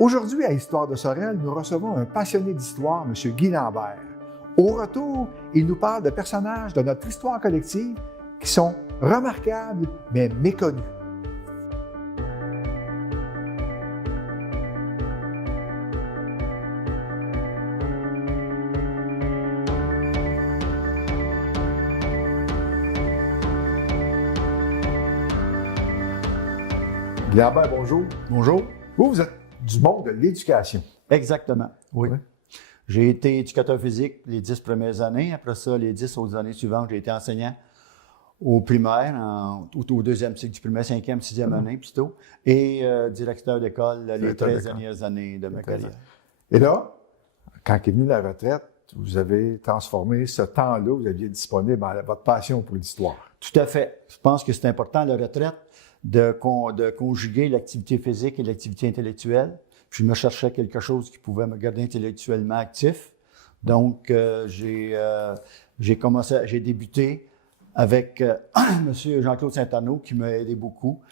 Aujourd'hui, à Histoire de Sorel, nous recevons un passionné d'histoire, M. Guy Lambert. Au retour, il nous parle de personnages de notre histoire collective qui sont remarquables, mais méconnus. Guy Lambert, bonjour. Bonjour. Vous êtes du monde de l'éducation. Exactement, oui. Oui. J'ai été éducateur physique les 10 premières années. Après ça, les 10 autres années suivantes, j'ai été enseignant au primaire, au deuxième cycle du primaire, 5e, 6e année plutôt, et directeur d'école les 13 dernières années de ma carrière. Et là, quand est venue la retraite, vous avez transformé ce temps-là, vous aviez disponible à votre passion pour l'histoire. Tout à fait. Je pense que c'est important, la retraite, de conjuguer l'activité physique et l'activité intellectuelle. Puis je me cherchais quelque chose qui pouvait me garder intellectuellement actif. Donc, j'ai débuté avec M. Jean-Claude Saint-Arnaud, qui m'a aidé beaucoup.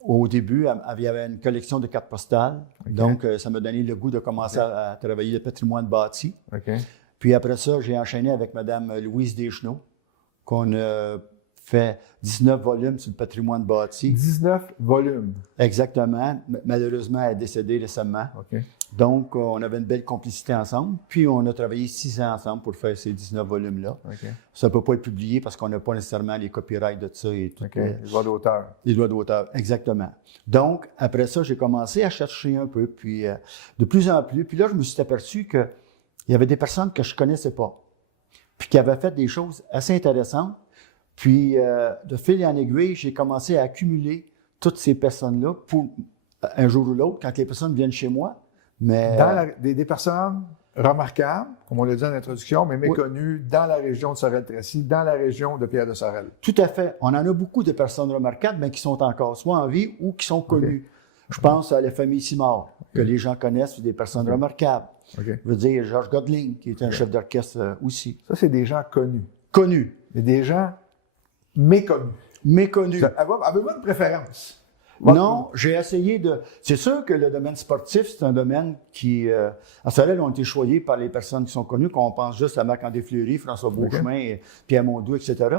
Au début, il y avait une collection de cartes postales. Okay. Donc, ça m'a donné le goût de commencer à travailler le patrimoine bâti. Okay. Puis après ça, j'ai enchaîné avec Mme Louise Deschenaux, qu'on a fait 19 volumes sur le patrimoine bâti. 19 volumes. Exactement. Malheureusement, elle est décédée récemment. Okay. Donc, on avait une belle complicité ensemble. Puis, on a travaillé 6 ans ensemble pour faire ces 19 volumes-là. Okay. Ça ne peut pas être publié parce qu'on n'a pas nécessairement les copyrights de ça et tout. Okay. Les droits d'auteur. Les droits d'auteur, exactement. Donc, après ça, j'ai commencé à chercher un peu, puis de plus en plus. Puis là, je me suis aperçu qu'il y avait des personnes que je ne connaissais pas, puis qui avaient fait des choses assez intéressantes. Puis, de fil en aiguille, j'ai commencé à accumuler toutes ces personnes-là pour un jour ou l'autre, quand les personnes viennent chez moi. Mais des personnes remarquables, comme on l'a dit en introduction, mais méconnues dans la région de Sorel-Tracy, dans la région de Pierre-de-Sorel. Tout à fait. On en a beaucoup de personnes remarquables, mais qui sont encore soit en vie ou qui sont connues. Okay. Je pense à la famille Simard, que les gens connaissent, des personnes remarquables. Okay. Je veux dire, Georges Godling, qui est un chef d'orchestre aussi. Ça, c'est des gens connus. Connus. Mais des gens méconnus. Méconnus. Avez-vous une préférence? Non, j'ai essayé de... C'est sûr que le domaine sportif, c'est un domaine qui... à Sorel, ont été choyés par les personnes qui sont connues, qu'on pense juste à Marc-André Fleury, François Beauchemin, et Pierre Mondoux, etc.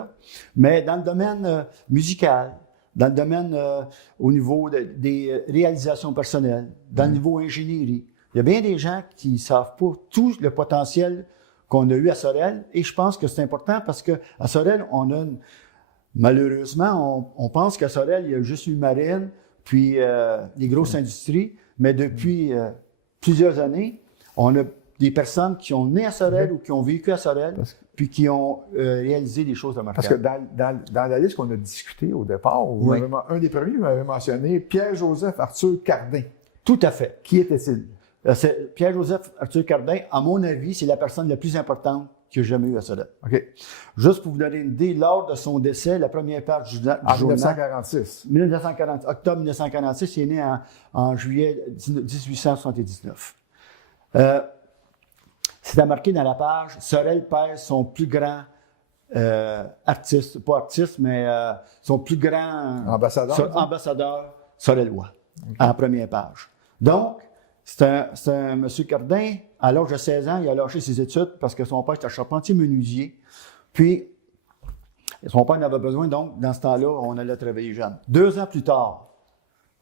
Mais dans le domaine musical, dans le domaine au niveau des réalisations personnelles, dans le niveau ingénierie, il y a bien des gens qui ne savent pas tout le potentiel qu'on a eu à Sorel, et je pense que c'est important parce qu'à Sorel, on a une... Malheureusement, on pense qu'à Sorel, il y a juste une marine, puis les grosses industries, mais depuis plusieurs années, on a des personnes qui ont né à Sorel ou qui ont vécu à Sorel, puis qui ont réalisé des choses remarquables. Parce que dans la liste qu'on a discutée au départ, un des premiers m'avait mentionné Pierre-Joseph Arthur Cardin. Tout à fait. Qui était-il? Pierre-Joseph Arthur Cardin, à mon avis, c'est la personne la plus importante qu'il y a jamais eu à Sorel. OK. Juste pour vous donner une idée, lors de son décès, la première page du journal... En 1946. 1940, octobre 1946, il est né en juillet 1879. C'est marqué dans la page « Sorel perd son plus grand artiste, pas artiste, mais son plus grand... ambassadeur sorelois, en première page. » Donc, c'est un M. Cardin, à l'âge de 16 ans, il a lâché ses études parce que son père était charpentier-menuisier. Puis, son père en avait besoin, donc, dans ce temps-là, on allait travailler jeune. 2 ans plus tard,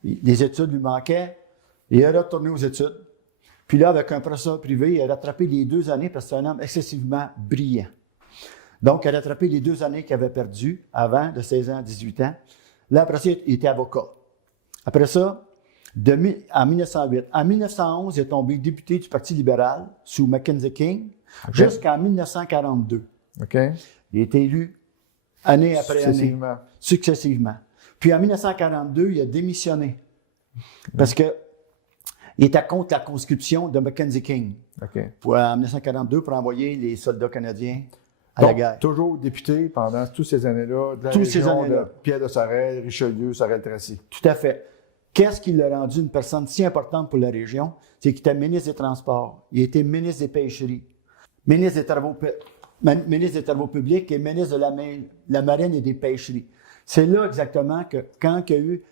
les études lui manquaient, il est retourné aux études. Puis là, avec un professeur privé, il a rattrapé les 2 années parce que c'est un homme excessivement brillant. Donc, il a rattrapé les 2 années qu'il avait perdues avant, de 16 ans à 18 ans. Là, après ça, il était avocat. Après ça, en 1908. En 1911, il est tombé député du Parti libéral sous Mackenzie King jusqu'en 1942. Okay. Il a été élu année après année. Successivement. Puis en 1942, il a démissionné parce que il était contre la conscription de Mackenzie King en 1942 pour envoyer les soldats canadiens à la guerre. Toujours député pendant toutes ces années-là de la région de Pierre-de-Sorel, Richelieu, Sorel-Tracy. Tout à fait. Qu'est-ce qui l'a rendu une personne si importante pour la région? C'est qu'il était ministre des Transports, il était ministre des Pêcheries, ministre des Travaux publics et ministre de la Marine et des Pêcheries. C'est là exactement que quand il y a eu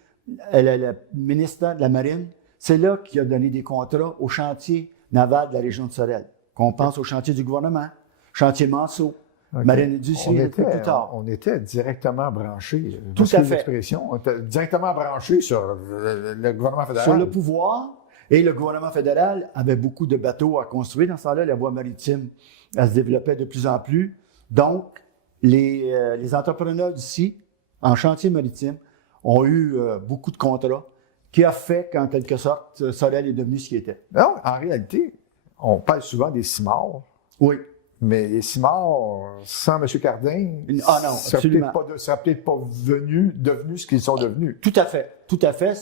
le ministère de la Marine, c'est là qu'il a donné des contrats au chantier naval de la région de Sorel. Qu'on pense au chantier du gouvernement, chantier Manceau, Marine du Sud, un peu plus tard. On était directement branchés. Tout à fait. L'expression, on était directement branchés sur le gouvernement fédéral. Sur le pouvoir. Et le gouvernement fédéral avait beaucoup de bateaux à construire. Dans ce temps-là, la voie maritime, elle se développait de plus en plus. Donc, les entrepreneurs d'ici, en chantier maritime, ont eu beaucoup de contrats, qui a fait qu'en quelque sorte, Sorel est devenu ce qu'il était. Non, en réalité, on parle souvent des cimards. Oui. Mais les cimards, sans M. Cardin, ah non, absolument. Seraient peut-être pas devenus ce qu'ils sont devenus. Tout à fait. Tout à fait.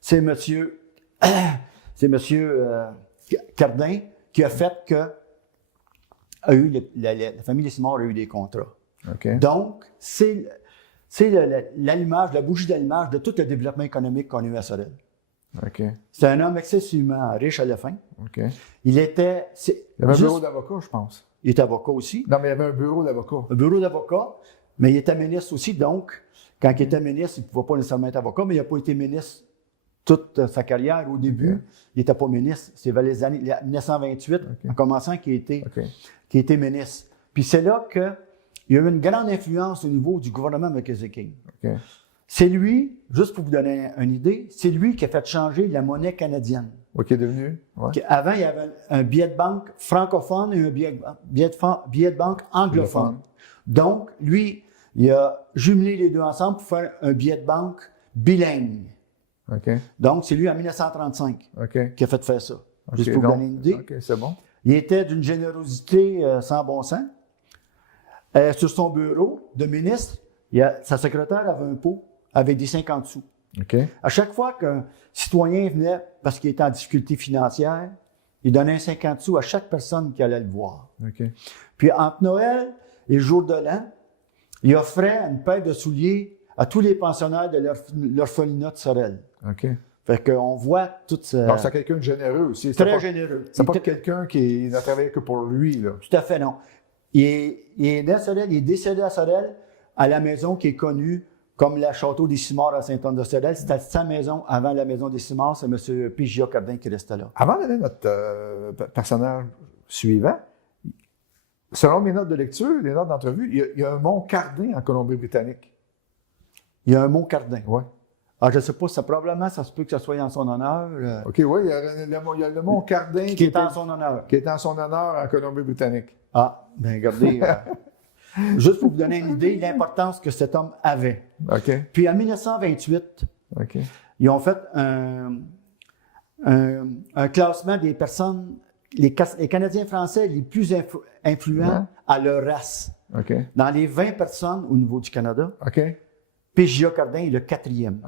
C'est monsieur Cardin qui a fait que la famille des Simard a eu des contrats. Okay. Donc, c'est l'allumage, la bougie d'allumage de tout le développement économique qu'on a eu à Sorel. Okay. C'est un homme excessivement riche à la fin. Okay. Il avait un bureau d'avocat, je pense. Il était avocat aussi. Non, mais il y avait un bureau d'avocat. Un bureau d'avocat, mais il était ministre aussi. Donc, quand il était ministre, il ne pouvait pas nécessairement être avocat, mais il n'a pas été ministre toute sa carrière. Au début, il n'était pas ministre. C'est vers les années 1928, en commençant, qu'il était ministre. Puis c'est là qu'il y a eu une grande influence au niveau du gouvernement Mackenzie King. Okay. C'est lui, juste pour vous donner une idée, c'est lui qui a fait changer la monnaie canadienne. Qui est devenu? Ouais. Avant, il y avait un billet de banque francophone et un billet de banque anglophone. Donc, lui, il a jumelé les deux ensemble pour faire un billet de banque bilingue. Okay. Donc, c'est lui en 1935 qui a fait faire ça. Juste pour vous donner une idée. C'est bon. Il était d'une générosité sans bon sens. Sur son bureau de ministre, sa secrétaire avait un pot avec des 50 sous. À chaque fois qu'un citoyen venait parce qu'il était en difficulté financière, il donnait un 50 sous à chaque personne qui allait le voir. Puis entre Noël et le jour de l'an, il offrait une paire de souliers à tous les pensionnaires de l'orphelinat de Sorel. Fait qu'on voit toute ça. Donc, c'est quelqu'un de généreux aussi. Très généreux. C'est pas quelqu'un qui n'a travaillé que pour lui, là. Tout à fait, non. Il est né à Sorel, il est décédé à Sorel, à la maison qui est connue comme le château des Simard à Sainte-Anne-de-Sorel. C'était sa maison avant la maison des Simard. C'est M. P.J.A. Cardin qui restait là. Avant d'aller à notre personnage suivant, selon mes notes de lecture, les notes d'entrevue, il y a un mont Cardin en Colombie-Britannique. Il y a un mont Cardin? Oui. Ah, je ne sais pas, probablement, ça se peut que ça soit en son honneur. OK, oui, il y a le mont Cardin qui est en son honneur. Qui est en son honneur en Colombie-Britannique. Ah, bien, regardez. Juste pour vous donner une idée de l'importance que cet homme avait. Puis en 1928, ils ont fait un classement des personnes, les Canadiens français les plus influents à leur race. Dans les 20 personnes au niveau du Canada, P.J.A. Cardin est le 4e.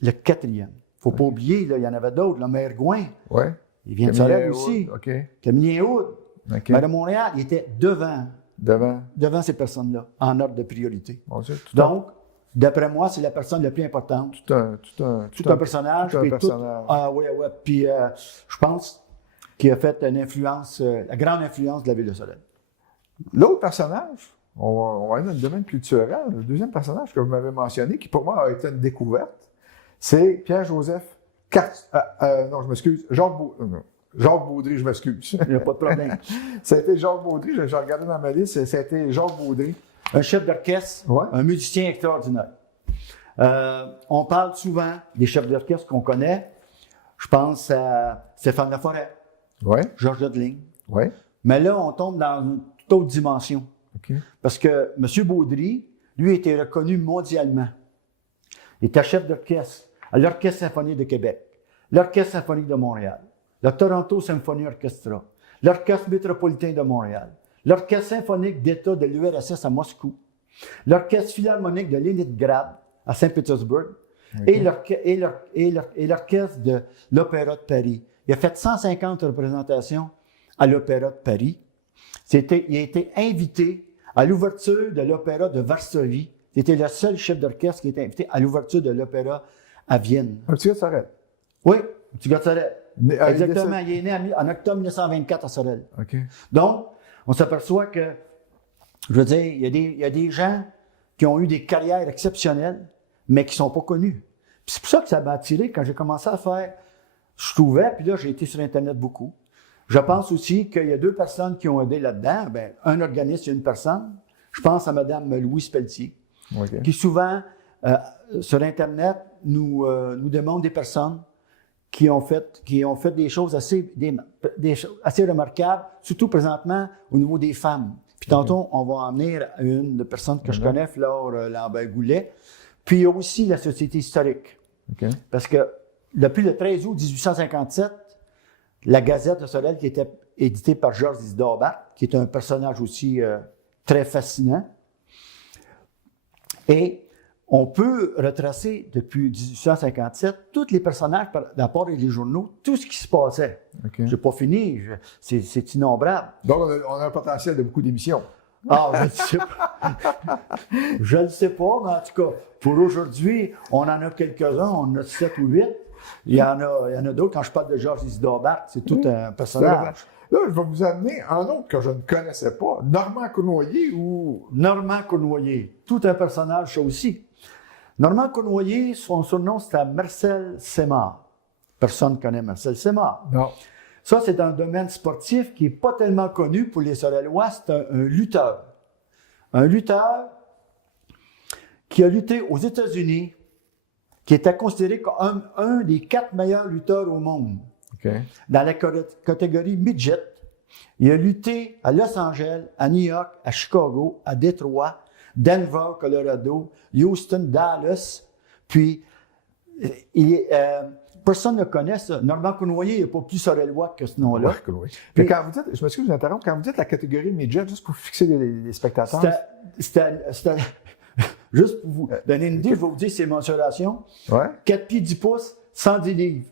Le 4e. Il ne faut pas oublier, là, il y en avait d'autres. Le maire Gouin, il vient de Sorel aussi. Camillien Houd, maire de Montréal, il était devant ces personnes-là, en ordre de priorité. Donc, d'après moi, c'est la personne la plus importante. Tout un personnage. Ah oui. Puis, je pense qu'il a fait une influence, la grande influence de la ville de Sorel. L'autre personnage, on va aller dans le domaine culturel. Le deuxième personnage que vous m'avez mentionné, qui pour moi a été une découverte, c'est Pierre-Joseph non, je m'excuse. Jacques Baudry, je m'excuse. Il n'y a pas de problème. Ça a été Jacques Baudry, j'ai regardé dans ma liste, ça a été Jacques Baudry. Un chef d'orchestre, un musicien extraordinaire. On parle souvent des chefs d'orchestre qu'on connaît. Je pense à Stéphane Laforêt, Georges Dodling. Mais là, on tombe dans une toute autre dimension. Parce que M. Baudry, lui, a été reconnu mondialement. Il était chef d'orchestre à l'Orchestre symphonique de Québec, l'Orchestre symphonique de Montréal, le Toronto Symphony Orchestra, l'Orchestre métropolitain de Montréal, l'Orchestre symphonique d'État de l'URSS à Moscou, l'Orchestre philharmonique de Leningrad à Saint-Pétersbourg et l'Orchestre de l'Opéra de Paris. Il a fait 150 représentations à l'Opéra de Paris. Il a été invité à l'ouverture de l'Opéra de Varsovie. C'était le seul chef d'orchestre qui était invité à l'ouverture de l'Opéra à Vienne. Un petit gars de Sorel. Oui, un petit gars de Sorel. Exactement. Il est né en octobre 1924 à Sorel. Donc, on s'aperçoit que, je veux dire, il y a des gens qui ont eu des carrières exceptionnelles, mais qui ne sont pas connus. C'est pour ça que ça m'a attiré quand j'ai commencé à faire. Je trouvais, puis là, j'ai été sur Internet beaucoup. Je pense aussi qu'il y a 2 personnes qui ont aidé là-dedans. Bien, un organisme et une personne. Je pense à Mme Louise Pelletier, qui souvent, sur Internet, nous demande des personnes qui ont fait des choses assez remarquables, surtout présentement au niveau des femmes. Puis tantôt, on va en venir à une personne que je connais, Flore Lambert-Goulet. Puis il y a aussi la Société historique. Parce que depuis le 13 août 1857, la Gazette de Sorel, qui était éditée par Georges Isidore Barthes, qui est un personnage aussi très fascinant. Et on peut retracer depuis 1857 tous les personnages, d'abord les journaux, tout ce qui se passait. Je n'ai pas fini, c'est innombrable. Donc, on a un potentiel de beaucoup d'émissions. Ah, je ne sais pas. Je ne sais pas, mais en tout cas, pour aujourd'hui, on en a quelques-uns, on en a 7 ou 8. Il y en a d'autres. Quand je parle de Georges Isidore Barthes, c'est tout un personnage. Là, je vais vous amener un autre que je ne connaissais pas, Normand Cournoyer ou... Normand Cournoyer, tout un personnage, ça aussi. Normand Cournoyer, son surnom, c'était Marcel Sémard. Personne ne connaît Marcel Sémard. Non. Ça, c'est un domaine sportif qui n'est pas tellement connu pour les Sorellois. C'est un lutteur. Un lutteur qui a lutté aux États-Unis, qui était considéré comme un des 4 meilleurs lutteurs au monde. Dans la catégorie midget. Il a lutté à Los Angeles, à New York, à Chicago, à Détroit, Denver, Colorado, Houston, Dallas. Puis, personne ne connaît ça. Normand Cournoyer, il n'y a pas plus Sorellois que ce nom-là. Puis quand vous dites, je m'excuse de vous interrompre, quand vous dites la catégorie midget, juste pour fixer les spectateurs. C'était juste pour vous donner une idée, je vais vous dire ses mensurations. 4 pieds 10 pouces, 110 livres.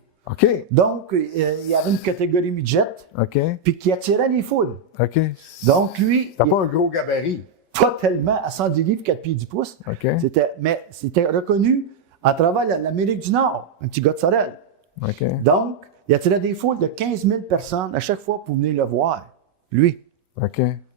Donc, il y avait une catégorie midget, puis qui attirait les foules. Donc, lui... C'était pas un gros gabarit. Pas tellement, à 110 livres, 4 pieds 10 pouces. Mais c'était reconnu à travers l'Amérique du Nord, un petit gars de Sorel. Donc, il attirait des foules de 15 000 personnes à chaque fois pour venir le voir, lui.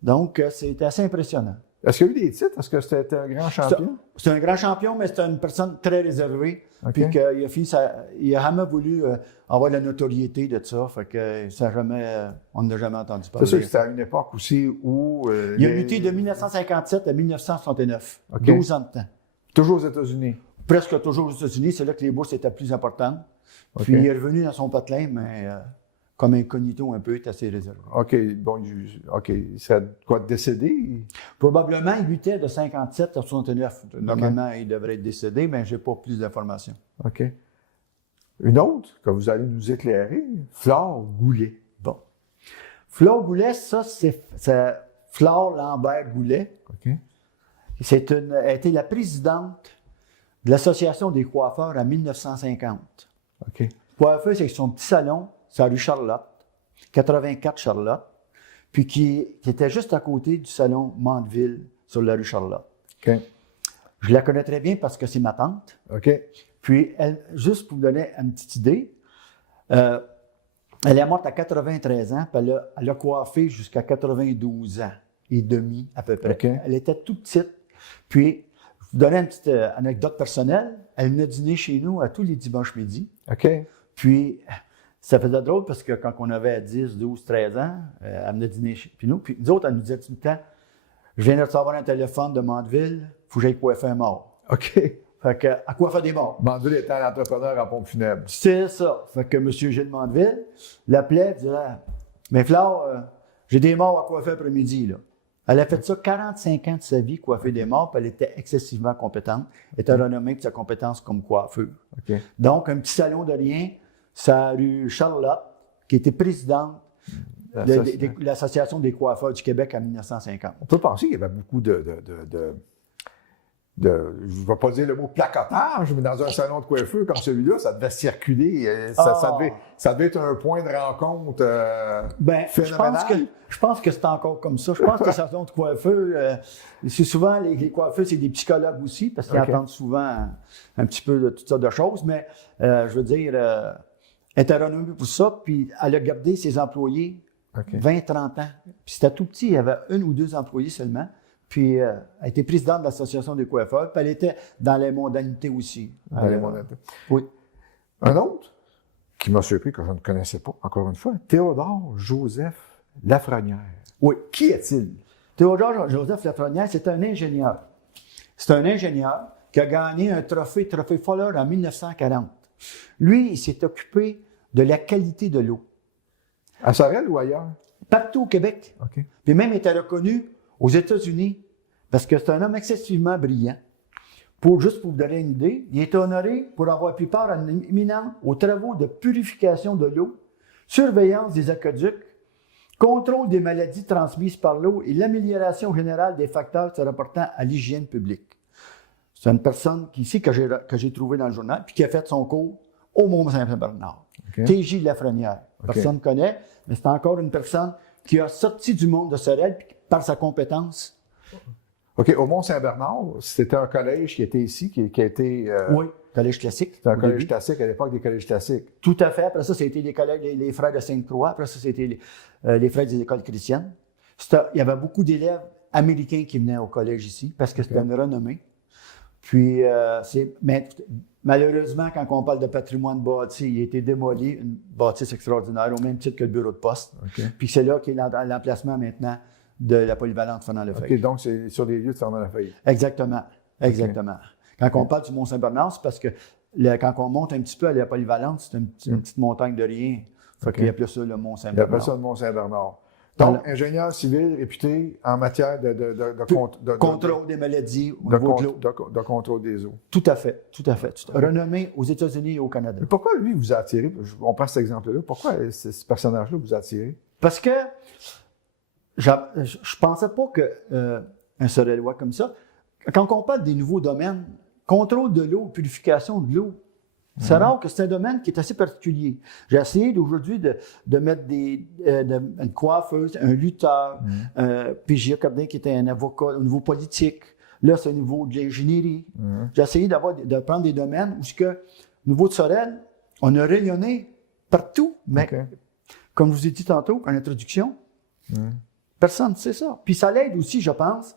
Donc, c'était assez impressionnant. Est-ce qu'il y a eu des titres? Est-ce que c'était un grand champion? C'est un grand champion, mais c'était une personne très réservée. Puis il n'a jamais voulu avoir la notoriété de ça. Fait que on n'a jamais entendu parler. C'est sûr que c'était à une époque aussi où... il a lutté de 1957 à 1969. 12 ans de temps. Toujours aux États-Unis? Presque toujours aux États-Unis. C'est là que les bourses étaient plus importantes. Puis il est revenu dans son patelin, mais comme incognito un peu, il est assez réservé. Il serait quoi, décédé? Probablement, il luttait de 57 à 69. Normalement, il devrait être décédé, mais je n'ai pas plus d'informations. Une autre que vous allez nous éclairer, Flore Goulet. Bon. Flore Goulet, ça, c'est Flore Lambert-Goulet. Elle a été la présidente de l'Association des coiffeurs en 1950. Coiffeur, c'est son petit salon, c'est à rue Charlotte, 84 Charlotte, puis qui était juste à côté du salon Mandeville sur la rue Charlotte. Je la connais très bien parce que c'est ma tante. Puis, juste pour vous donner une petite idée, elle est morte à 93 ans, puis elle a coiffé jusqu'à 92 ans et demi à peu près. Elle était toute petite. Puis, je vous donner une petite anecdote personnelle. Elle venait dîner chez nous à tous les dimanches midi. Puis, ça faisait drôle parce que quand on avait 10, 12, 13 ans, elle venait dîner chez nous. Puis nous autres, elle nous disait tout le temps, je viens de recevoir un téléphone de Mandeville, il faut que j'aille coiffer un mort. Fait que, à coiffer des morts. Mandeville était un entrepreneur en pompe funèbre. C'est ça. Fait que M. Gilles Mandeville l'appelait et disait, mais Flore, j'ai des morts à coiffer après-midi, là. Elle a fait ça 45 ans de sa vie, coiffer des morts, puis elle était excessivement compétente. Elle était renommée de sa compétence comme coiffeur. Donc, un petit salon de rien, c'est à rue Charlotte, qui était présidente de l'Association des coiffeurs du Québec en 1950. On peut penser qu'il y avait beaucoup je ne vais pas dire le mot placotage, mais dans un salon de coiffeur comme celui-là, ça devait circuler. Ça devait être un point de rencontre phénoménal. Je pense que c'est encore comme ça. Je pense que le salon de coiffeur, c'est souvent, les coiffeurs, c'est des psychologues aussi, parce qu'ils entendent souvent un petit peu de toutes sortes de choses, mais je veux dire, elle était renommée pour ça, puis elle a gardé ses employés 20-30 ans. Puis c'était tout petit, il y avait 1 ou 2 employés seulement. puis elle a été présidente de l'Association des coiffeurs, puis elle était dans les mondanités aussi. Dans les mondanités. Oui. Un autre qui m'a surpris, que je ne connaissais pas, encore une fois, Théodore Joseph Lafrenière. Oui. Qui est-il? Théodore Joseph Lafrenière, c'est un ingénieur. C'est un ingénieur qui a gagné un trophée Fuller en 1940. Lui, il s'est occupé de la qualité de l'eau. À Sorel ou ailleurs? Partout au Québec. OK. Puis même, il était reconnu aux États-Unis parce que c'est un homme excessivement brillant. Juste pour vous donner une idée, il est honoré pour avoir pris part éminent aux travaux de purification de l'eau, surveillance des aqueducs, contrôle des maladies transmises par l'eau et l'amélioration générale des facteurs se rapportant à l'hygiène publique. C'est une personne que j'ai trouvée dans le journal puis qui a fait son cours au Mont-Saint-Bernard. Okay. T.J. Lafrenière. Personne ne connaît, mais c'est encore une personne qui a sorti du monde de Sorel par sa compétence. OK. Au Mont-Saint-Bernard, c'était un collège qui était ici, qui a été... Oui, collège classique. C'était un collège classique à l'époque des collèges classiques. Tout à fait. Après ça, c'était les frères de Sainte-Croix. Après ça, c'était les frères des écoles chrétiennes. Il y avait beaucoup d'élèves américains qui venaient au collège ici parce que c'était une renommée. Puis, malheureusement, quand on parle de patrimoine bâti, il a été démoli, une bâtisse extraordinaire, au même titre que le bureau de poste. Okay. Puis c'est là qu'est l'emplacement maintenant de la polyvalente Fernand Lefebvre. OK, donc c'est sur les lieux de Fernand Lefebvre. Exactement, exactement. Okay. Quand on parle du Mont-Saint-Bernard, c'est parce que quand on monte un petit peu à la polyvalente, c'est une petite montagne de rien. Fait qu'il appelle ça le Mont-Saint-Bernard. Il appelle ça le Mont-Saint-Bernard. Donc, ingénieur civil réputé en matière de contrôle des maladies au niveau de l'eau. De contrôle des eaux. Tout à fait, tout à fait. Renommé aux États-Unis et au Canada. Mais pourquoi lui vous a attiré? On prend cet exemple-là. Pourquoi ce personnage-là vous a attiré? Parce que je pensais pas qu'un Sorellois comme ça, quand on parle des nouveaux domaines, contrôle de l'eau, purification de l'eau, c'est rare que c'est un domaine qui est assez particulier. J'ai essayé aujourd'hui de mettre une coiffeuse, un lutteur, P.J.A. Cardin qui était un avocat au niveau politique. Là, c'est au niveau de l'ingénierie. J'ai essayé de prendre des domaines où, au niveau de Sorel, on a rayonné partout, mais comme je vous ai dit tantôt en introduction, personne ne sait ça. Puis ça l'aide aussi, je pense,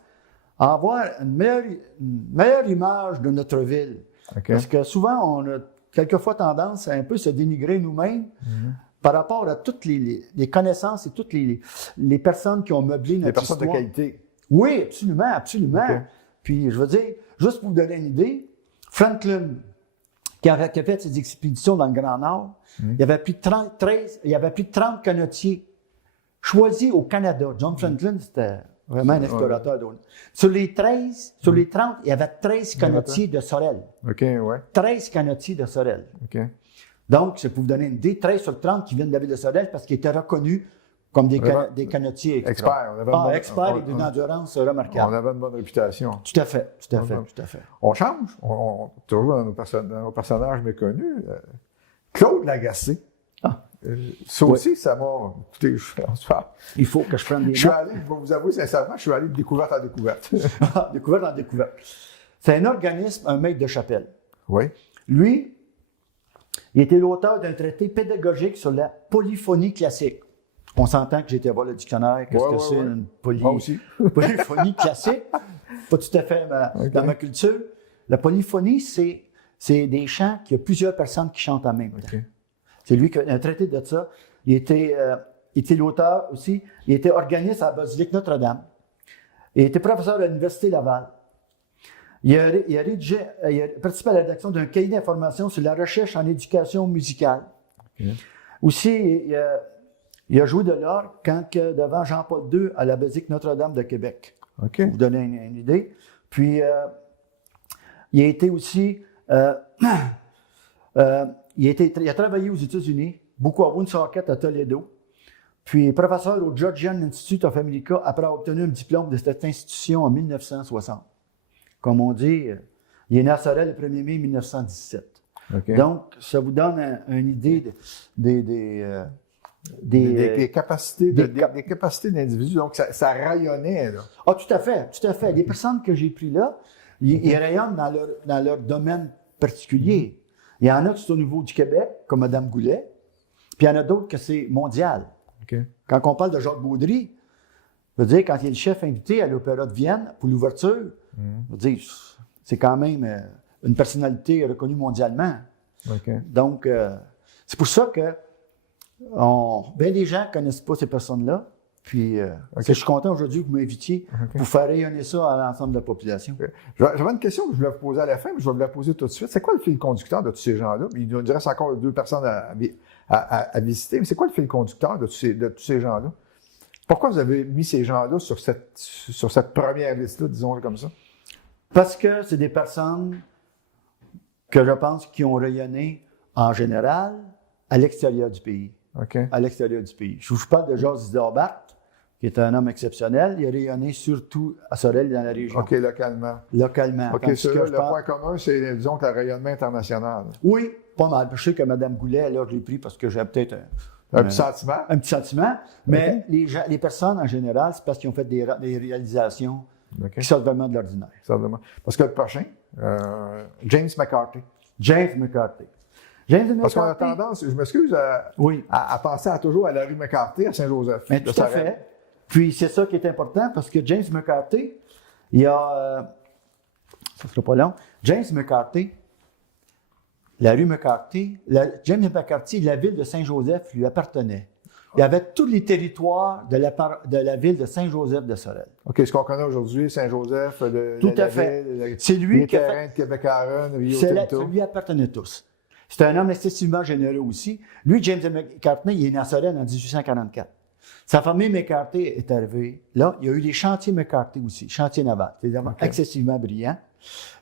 à avoir une meilleure image de notre ville. Parce que souvent, on a quelquefois tendance à un peu se dénigrer nous-mêmes par rapport à toutes les connaissances et toutes les personnes qui ont meublé notre histoire. Les personnes de qualité. Oui, absolument, absolument. Okay. Puis, je veux dire, juste pour vous donner une idée, Franklin, qui a fait ses expéditions dans le Grand Nord, il y avait plus de 30 canotiers choisis au Canada. John Franklin, c'était vraiment un explorateur. Sur les 30, il y avait 13 canotiers de Sorel. OK, ouais. 13 canotiers de Sorel. OK. Donc, c'est pour vous donner une idée, 13 sur 30 qui viennent de la ville de Sorel parce qu'ils étaient reconnus comme des canotiers experts. Experts et d'une endurance remarquable. On avait une bonne réputation. Tout à fait, tout à fait, tout à fait. On change. Toujours dans nos personnages méconnus. Claude Lagacé. Ça aussi, ça m'a... Écoutez, il faut que je prenne des notes. Je vais vous avouer sincèrement, je suis allé de découverte en découverte. Découverte en découverte. C'est un organisme, un maître de chapelle. Oui. Lui, il était l'auteur d'un traité pédagogique sur la polyphonie classique. On s'entend que j'ai été voir le dictionnaire, qu'est-ce que c'est une polyphonie classique. Pas tout à fait dans ma culture. La polyphonie, c'est des chants qu'il y a plusieurs personnes qui chantent en même temps. C'est lui qui a un traité de ça. Il était l'auteur aussi. Il était organiste à la Basilique Notre-Dame. Il était professeur à l'Université Laval. Il a participé à la rédaction d'un cahier d'information sur la recherche en éducation musicale. Aussi, il a joué de l'orgue devant Jean-Paul II à la Basilique Notre-Dame de Québec. Pour vous donner une idée. Puis, il a été aussi... il a travaillé aux États-Unis, beaucoup à Woonsocket, à Toledo, puis professeur au Georgian Institute of America après avoir obtenu un diplôme de cette institution en 1960. Comme on dit, il est né à Sorel le 1er mai 1917. Donc, ça vous donne une idée des capacités d'individus. Donc, ça rayonnait. Là. Ah, tout à fait, tout à fait. Les personnes que j'ai prises là, ils rayonnent dans leur domaine particulier. Il y en a qui sont au niveau du Québec, comme Mme Goulet, puis il y en a d'autres que c'est mondial. Quand on parle de Jacques Baudry, Je veux dire, quand il y a le chef invité à l'Opéra de Vienne pour l'ouverture, je veux dire, c'est quand même une personnalité reconnue mondialement. Okay. Donc, c'est pour ça que bien des gens ne connaissent pas ces personnes-là. Puis, je suis content aujourd'hui que vous m'invitiez pour faire rayonner ça à l'ensemble de la population. Okay. J'avais une question que je voulais vous poser à la fin, mais je vais vous la poser tout de suite. C'est quoi le fil conducteur de tous ces gens-là? Il nous reste encore 2 personnes à visiter, mais c'est quoi le fil conducteur de tous ces gens-là? Pourquoi vous avez mis ces gens-là sur cette première liste-là, disons-le comme ça? Parce que c'est des personnes que je pense qui ont rayonné en général à l'extérieur du pays. Okay. À l'extérieur du pays. Je vous parle de Georges Isidore-Barth, qui est un homme exceptionnel. Il a rayonné surtout à Sorel et dans la région. OK, localement. Localement. OK, le point commun, c'est, disons, le rayonnement international. Oui, pas mal. Je sais que Mme Goulet, là, je l'ai pris parce que j'ai peut-être un petit sentiment. Un petit sentiment. Mais les personnes, en général, c'est parce qu'ils ont fait des réalisations qui sortent vraiment de l'ordinaire. Parce que le prochain, James McCarthy. James McCarthy. Parce qu'on a tendance, je m'excuse, à penser toujours à la rue McCarthy à Saint-Joseph. Mais tout à fait. Puis c'est ça qui est important parce que James McCarthy, il y a. Ça ne sera pas long. James McCarthy, la rue McCarthy, James McCarthy, la ville de Saint-Joseph lui appartenait. Il y avait tous les territoires de la ville de Saint-Joseph de Sorel. OK, ce qu'on connaît aujourd'hui, Saint-Joseph, tout à fait. C'est lui qui a fait. De Québec-Aron, Rio Tinto. Ça lui appartenait tous. C'était un homme excessivement généreux aussi. Lui, James McCarthy, il est né à Sorel en 1844. Sa famille McCarthy est arrivée là. Il y a eu les chantiers McCarthy aussi, chantiers navals. C'est excessivement brillant.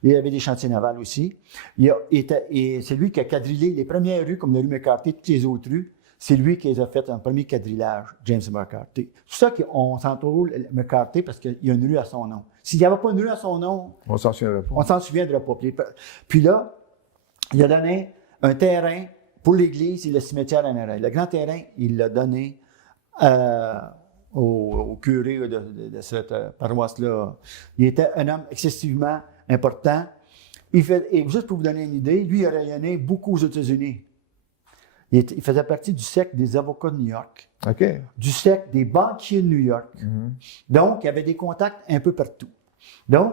Il y avait des chantiers navals aussi. Et c'est lui qui a quadrillé les premières rues comme la rue McCarthy, toutes les autres rues. C'est lui qui les a fait un premier quadrillage, James McCarthy. C'est ça qu'on s'entoure McCarthy parce qu'il y a une rue à son nom. S'il n'y avait pas une rue à son nom, on s'en souviendrait pas. On s'en souviendrait pas. Puis là, il a donné un terrain pour l'église et le cimetière à Nérin. Le grand terrain, il l'a donné au curé de cette paroisse-là. Il était un homme excessivement important. Et juste pour vous donner une idée, lui, il a rayonné beaucoup aux États-Unis. Il faisait partie du cercle des avocats de New York, du cercle des banquiers de New York. Donc, il y avait des contacts un peu partout. Donc,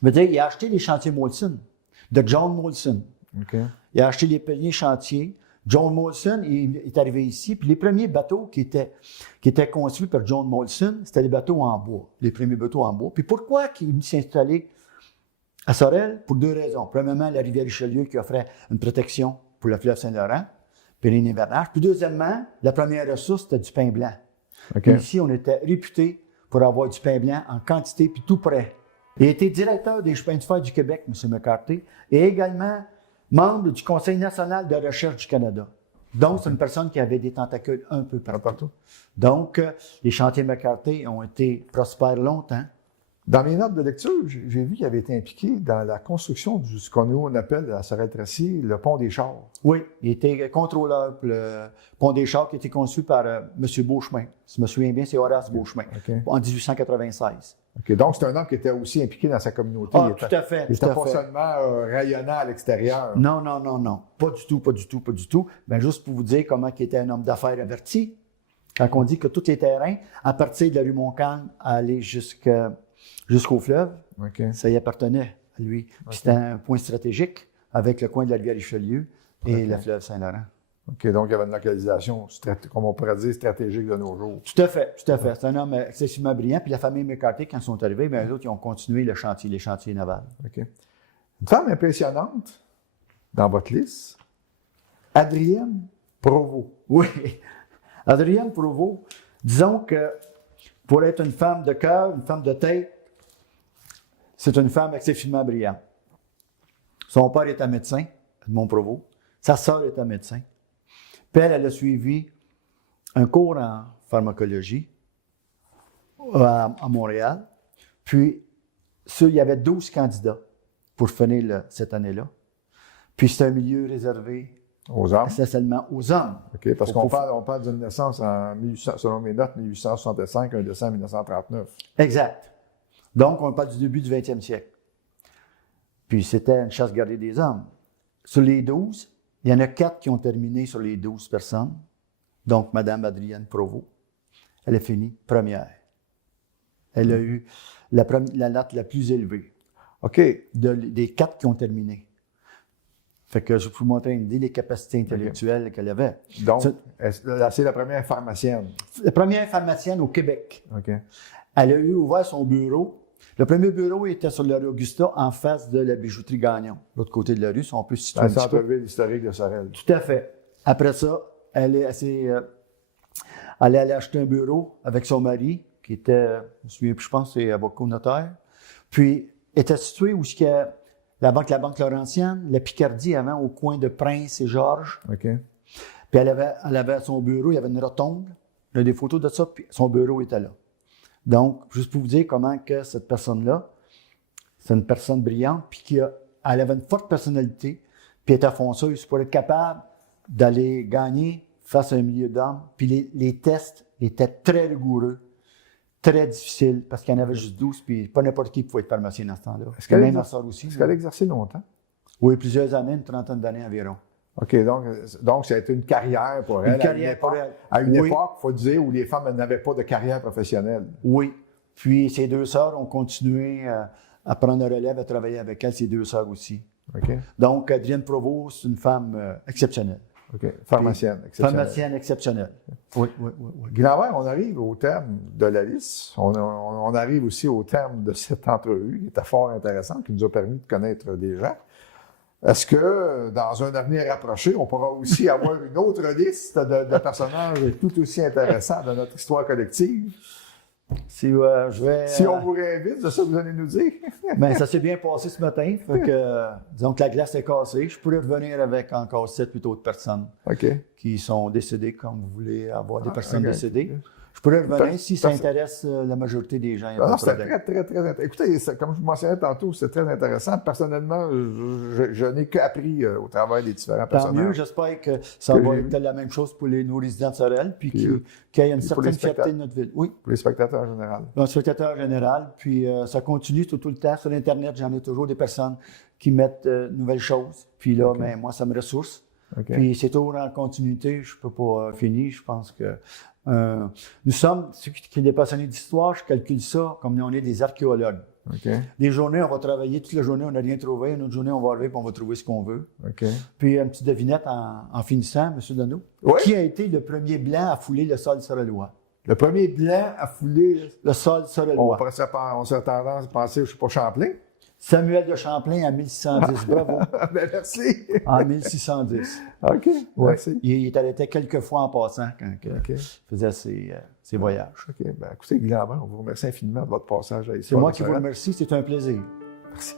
je veux dire, il a acheté les chantiers Molson, de John Molson. Il a acheté les premiers chantiers. John Molson est arrivé ici, puis les premiers bateaux qui étaient construits par John Molson, c'était des bateaux en bois, les premiers bateaux en bois. Puis pourquoi il s'est installé à Sorel? Pour 2 raisons. Premièrement, la rivière Richelieu qui offrait une protection pour le fleuve Saint-Laurent, puis les hivernage. Puis deuxièmement, la première ressource, c'était du pain blanc. Ici, on était réputé pour avoir du pain blanc en quantité, puis tout prêt. Il a été directeur des chemins de fer du Québec, M. McCarthy, et également membre du Conseil national de recherche du Canada. Donc, c'est une personne qui avait des tentacules un peu partout. Donc, les chantiers McCarthy ont été prospères longtemps. Dans mes notes de lecture, j'ai vu qu'il avait été impliqué dans la construction de ce qu'on appelle à Sorel-Tracy le pont des Chars. Oui, il était contrôleur pour le pont des Chars qui a été conçu par M. Beauchemin. Si je me souviens bien, c'est Horace Beauchemin, en 1896. Donc, c'est un homme qui était aussi impliqué dans sa communauté. Tout à fait. Il n'était pas seulement rayonnant à l'extérieur. Non. Pas du tout. Ben, juste pour vous dire comment il était un homme d'affaires averti. Quand on dit que tous les terrains, à partir de la rue Montcalm, à aller jusqu'au fleuve, ça y appartenait à lui. C'était un point stratégique avec le coin de la rivière Richelieu et le fleuve Saint-Laurent. Donc il y avait une localisation, comme on pourrait dire, stratégique de nos jours. Tout à fait. C'est un homme excessivement brillant. Puis la famille McCarthy, quand ils sont arrivés, eux autres, ils ont continué les chantiers navals. Une femme impressionnante dans votre liste, Adrienne Provost. Oui, Adrienne Provost. Disons que pour être une femme de cœur, une femme de tête, c'est une femme excessivement brillante. Son père était médecin, Edmond Provost. Sa sœur était médecin. Puis elle a suivi un cours en pharmacologie à Montréal. Puis, il y avait 12 candidats pour finir cette année-là. Puis, c'est un milieu réservé aux hommes. Essentiellement aux hommes. Parce qu'on parle d'une naissance selon mes notes, 1865, un décès en 1939. Exact. Donc, on parle du début du 20e siècle. Puis, c'était une chasse gardée des hommes. Sur les 12, il y en a 4 qui ont terminé sur les 12 personnes. Donc, Mme Adrienne Provost, elle a fini première. Elle a eu la note la plus élevée. OK. Des 4 qui ont terminé. Fait que je peux vous montrer une idée des capacités intellectuelles qu'elle avait. Donc, c'est la première pharmacienne. La première pharmacienne au Québec. OK. Elle a ouvert son bureau. Le premier bureau était sur la rue Augusta, en face de la bijouterie Gagnon. L'autre côté de la rue, si on peut se situer un centre-ville historique de Sorel. Tout à fait. Après ça, elle est allée acheter un bureau avec son mari, qui était, je pense, c'est avocat notaire. Puis, était situé où il y a la Banque Laurentienne, la Picardie avant, au coin de Prince et Georges. OK. Puis elle avait son bureau, il y avait une rotonde. Il y a des photos de ça, puis son bureau était là. Donc, juste pour vous dire comment que cette personne-là, c'est une personne brillante, puis elle avait une forte personnalité, puis elle était fonceuse pour être capable d'aller gagner face à un milieu d'hommes. Puis les tests étaient très rigoureux. Très difficile, parce qu'il y en avait juste 12, puis pas n'importe qui pouvait être pharmacien dans ce temps-là. Est-ce qu'elle a exercé longtemps? Oui, plusieurs années, une trentaine d'années environ. OK, donc ça a été une carrière pour elle. Une carrière pour elle. À une époque, il faut dire, où les femmes n'avaient pas de carrière professionnelle. Oui. Puis ses 2 sœurs ont continué à prendre le relève, à travailler avec elle, ses 2 sœurs aussi. OK. Donc, Adrienne Provost, c'est une femme exceptionnelle. OK. Pharmacienne exceptionnelle. Pharmacienne exceptionnelle. Oui. Guy Lambert, on arrive au terme de la liste. On arrive aussi au terme de cette entrevue qui était fort intéressante, qui nous a permis de connaître des gens. Est-ce que, dans un avenir rapproché, on pourra aussi avoir une autre liste de personnages tout aussi intéressants de notre histoire collective? Si on vous réinvite, c'est ça que vous allez nous dire? Bien, ça s'est bien passé ce matin. Fait que, disons que la glace est cassée. Je pourrais revenir avec encore 7 ou 8 autres personnes qui sont décédées, comme vous voulez avoir des personnes décédées. Je pourrais revenir si ça intéresse la majorité des gens. C'est très intéressant. Écoutez, comme je vous mentionnais tantôt, c'est très intéressant. Personnellement, je n'ai qu'appris au travers des différents personnages. Tant mieux, j'espère que ça va être la même chose pour nos résidents de Sorel, puis qu'il y ait une certaine fierté de notre ville. Oui. Pour les spectateurs en général. Pour les spectateurs en général, puis ça continue tout le temps. Sur Internet, j'en ai toujours des personnes qui mettent de nouvelles choses. Puis là, moi, ça me ressource. Puis c'est toujours en continuité. Je ne peux pas finir. Je pense que nous sommes, ceux qui sont des passionnés d'histoire, je calcule ça comme on est des archéologues. Des journées, on va travailler toute la journée, on n'a rien trouvé. Une autre journée, on va arriver et on va trouver ce qu'on veut. Puis une petite devinette en finissant, M. Deneau. Qui a été le premier blanc à fouler le sol sorelois? Le premier blanc à fouler le sol sorelois. On serait tendance à penser, je ne sais pas, Champlain. Samuel de Champlain en 1610. Bravo. Merci. En 1610. OK. Merci. Il est arrêté quelques fois en passant quand il faisait ses voyages. OK. Écoutez, Guy Lambert, on vous remercie infiniment de votre passage à ici. C'est moi qui vous remercie. C'est un plaisir. Merci.